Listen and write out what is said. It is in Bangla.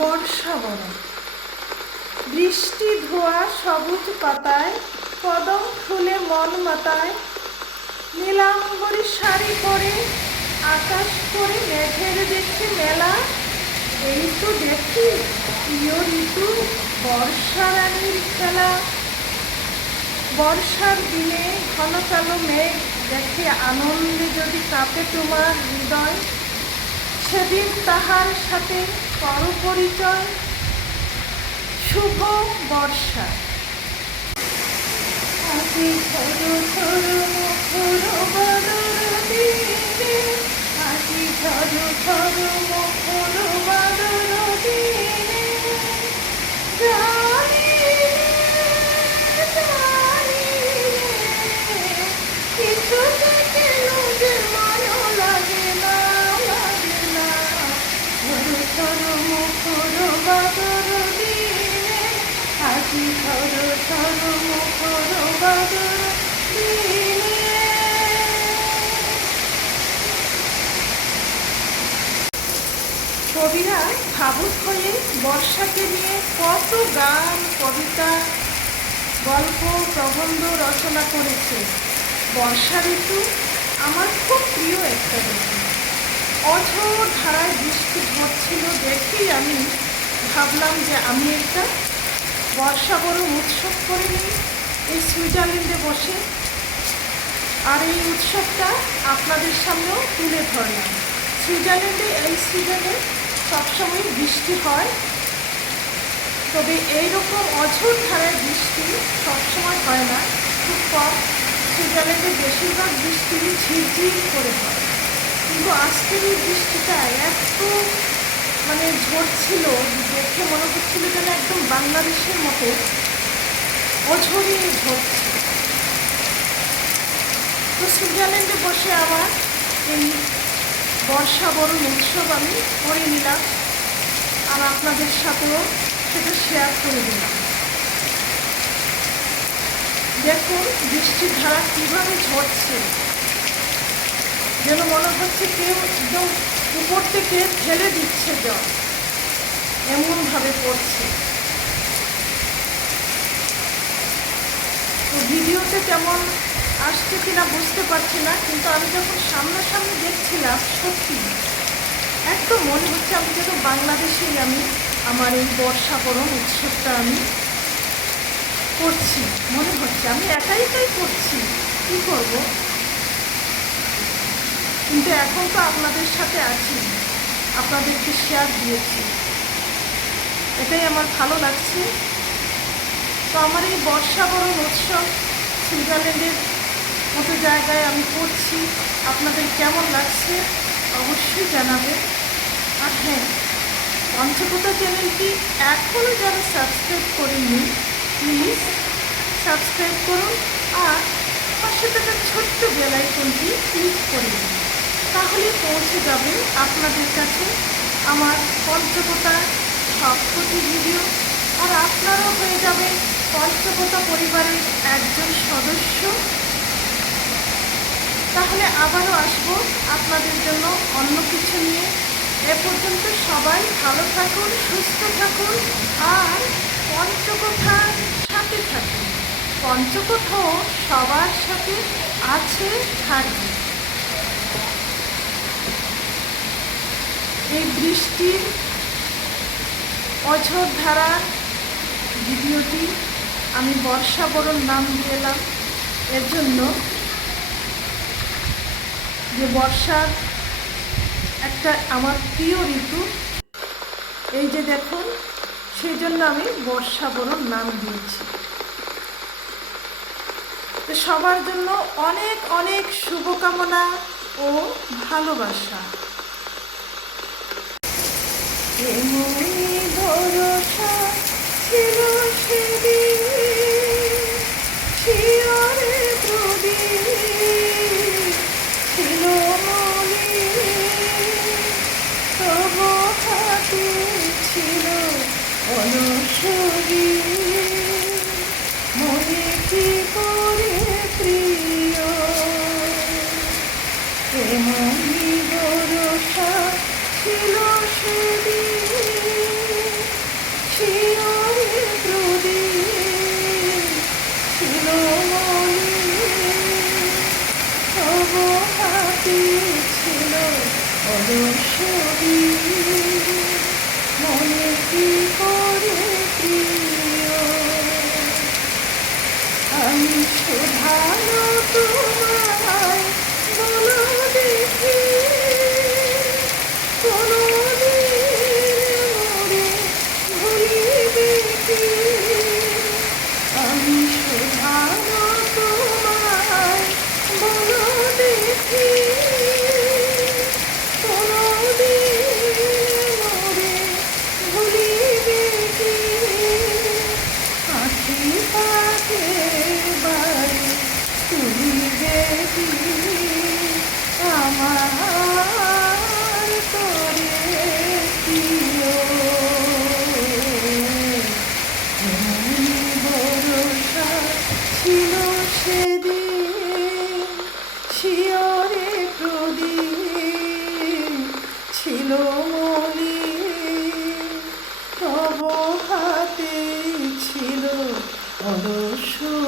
বর্ষা বরণ বৃষ্টি ধোয়া সবুজ পাতায়, কদম ফুলে মন মাতায়। নীলাম্বরী শাড়ি পরে, আকাশ করে মেঘের দেখে মেলা। এই তো দেখি প্রিয় ঋতু, বর্ষা রানীর খেলা। বর্ষার দিনে ঘন কালো মেঘ, দেখে আনন্দে যদি কাঁপে তোমার হৃদয়। সেদিন তাহার সাথে কর পরিচয় শুভ বর্ষা। আজি ধরো ধরো মুখর বাদর দিনে আজি ঝরো ঝরো কবিরা ভাবুক হয়ে বর্ষাকে নিয়ে কত গান কবিতা গল্প প্রবন্ধ রচনা করেছে। বর্ষা ঋতু আমার খুব প্রিয় একটা ঋতু অঝোর ধারায় বৃষ্টি ঝরছিল দেখেই আমি ভাবলাম যে আমি একটা বর্ষা বড় উৎসব করে নিই এই সুইজারল্যান্ডে বসে। আর এই উৎসবটা আপনাদের সামনেও তুলে ধরলাম। সুইজারল্যান্ডে এই সিজনে সবসময় বৃষ্টি হয়। তবে এইরকম অঝোর ধারায় বৃষ্টি সবসময় হয় না। খুব কম সুইজারল্যান্ডে বেশিরভাগ বৃষ্টি ঝিরঝির করে হয়। কিন্তু আজকের এই বৃষ্টিটা এত মানে ঝরছিল দেখে মনে হচ্ছিল যেন একদম বাংলাদেশের মতো অঝরে ঝরছে তো সুইজারল্যান্ডে বসে আবার এই বর্ষা বরণ উৎসব আমি করে নিলাম আর আপনাদের সাথেও সেটা শেয়ার করে দিলাম। দেখুন বৃষ্টির ধারা কীভাবে ঝরছে। যেন মনে হচ্ছে কেউ একদম উপর থেকে ঠেলে দিচ্ছে জল। এমনভাবে পড়ছে। তো ভিডিওতে তেমন আসছে কিনা বুঝতে পারছি না, কিন্তু আমি যখন সামনাসামনি দেখছিলাম, সত্যি একদম মনে হচ্ছে আমি যেন বাংলাদেশেই আমি, আমার এই বর্ষাবরণ উৎসবটা আমি করছি, মনে হচ্ছে। আমি একাই একাই করছি। কী করব? কিন্তু এখন তো আপনাদের সাথে আছি। আপনাদেরকে শেয়ার দিয়েছি। এটাই আমার ভালো লাগছে। তো আমার এই বর্ষাবরণ উৎসব সুইজারল্যান্ডের মতো জায়গায় আমি করছি আপনাদের কেমন লাগছে অবশ্যই জানাবেন আর হ্যাঁ পঞ্চকতা চ্যানেলটি এখনও যারা সাবস্ক্রাইব করেননি প্লিজ সাবস্ক্রাইব করুন। আর পাশে থাকা ছোট্ট বেলাইকনটি ক্লিক করে দিন। তাহলে পৌঁছে যাবে আপনাদের কাছে আমার পঞ্চকতা সবকটি ভিডিও। আর আপনারাও হয়ে যাবে পঞ্চকতা পরিবারের একজন সদস্য। তাহলে আবারও আসব আপনাদের জন্য অন্য কিছু নিয়ে। এ পর্যন্ত সবাই ভালো থাকুন, সুস্থ থাকুন, আর পঞ্চকথার সাথে থাকুন। পঞ্চকথাও সবার সাথে আছে, থাকবে। এই বৃষ্টির অঝোর ধারা ভিডিওটি আমি বর্ষাবরণ নাম দিয়ে এলাম। এর জন্য যে বর্ষার একটা আমার প্রিয় ঋতু, এই যে দেখুন, সেই জন্য আমি বর্ষাবরণ নাম দিয়েছি। তো সবার জন্য অনেক অনেক শুভকামনা ও ভালোবাসা। ছিল মনে। কি করে প্রিয়? এমনি ভরসা ছিল ছিল মনে ছিল অলসবি মনে কি করে আমি শোধানো তোমায় বলো দেখি কোনদিন মোরে ভুলিবে কি আমি শোধানো তোমায় বলো দেখি কোনদিন মোরে ভুলিবে কি হাসি পাখে বাড়ি তুমি দেখি আমার করে প্রিয় তুমি ভরসা ছিল সেদিন শিয়রে প্রদীপ ছিল মলি তব হাতে ছিল অলসবি